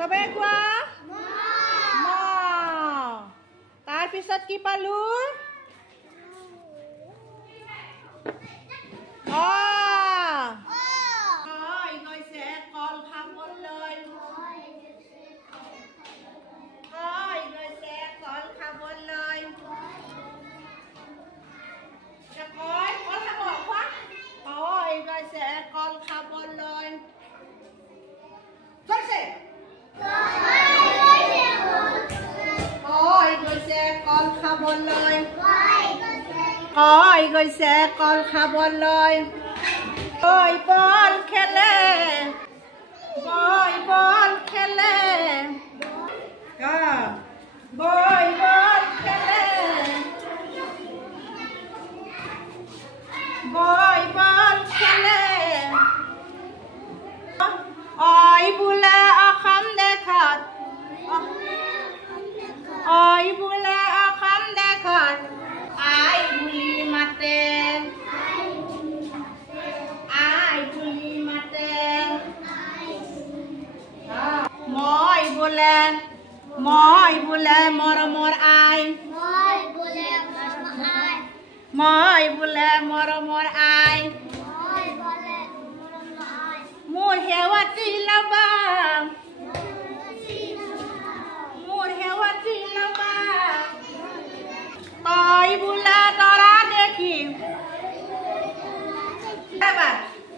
সবে কোৱা ম তাৰ পিছত কি পালো গৈছে কল খাবলৈ গৈছে কল খাবলৈ কল খাব খোৱা গৈছে কল খাবলৈ গৈছে গৈছে কল খাবলৈ গৈছে কল খাবলৈ বল খেলে বল খেলে বল খেলে বল খেলে বোলে অসম দেশত বোলে অসম দেশত আই বুলি মাতে মই বোলে মৰমৰ আই মই বোলে মৰমৰ আই মোৰ সেৱাতি ল'বা তই বোলে তৰা দেখি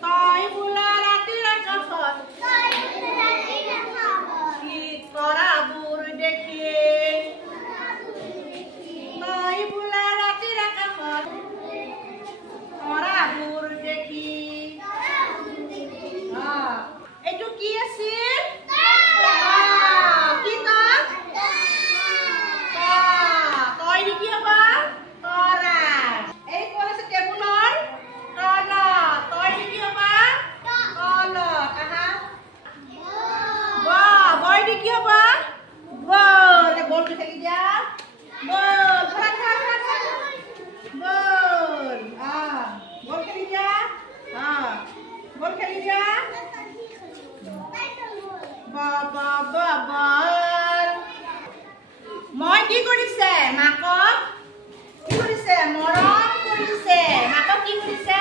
তই বোলে ৰাতিৰ কাষত তৰাবোৰ দেখি তই বোলে ৰাতিৰ কাষত তৰাবোৰ দেখি এইটো কি আছিল কি তই দেখি হবা তৰা এই কোন আছে টেবুলৰ তই দেখি হবা বই দেখি হবা বল থাকি দিয়া বল বল খেলি দিয়া বল খেলি দিয়া মই কি কৰিছে মাকক কি কৰিছে মৰম কৰিছে মাকক কি কৰিছে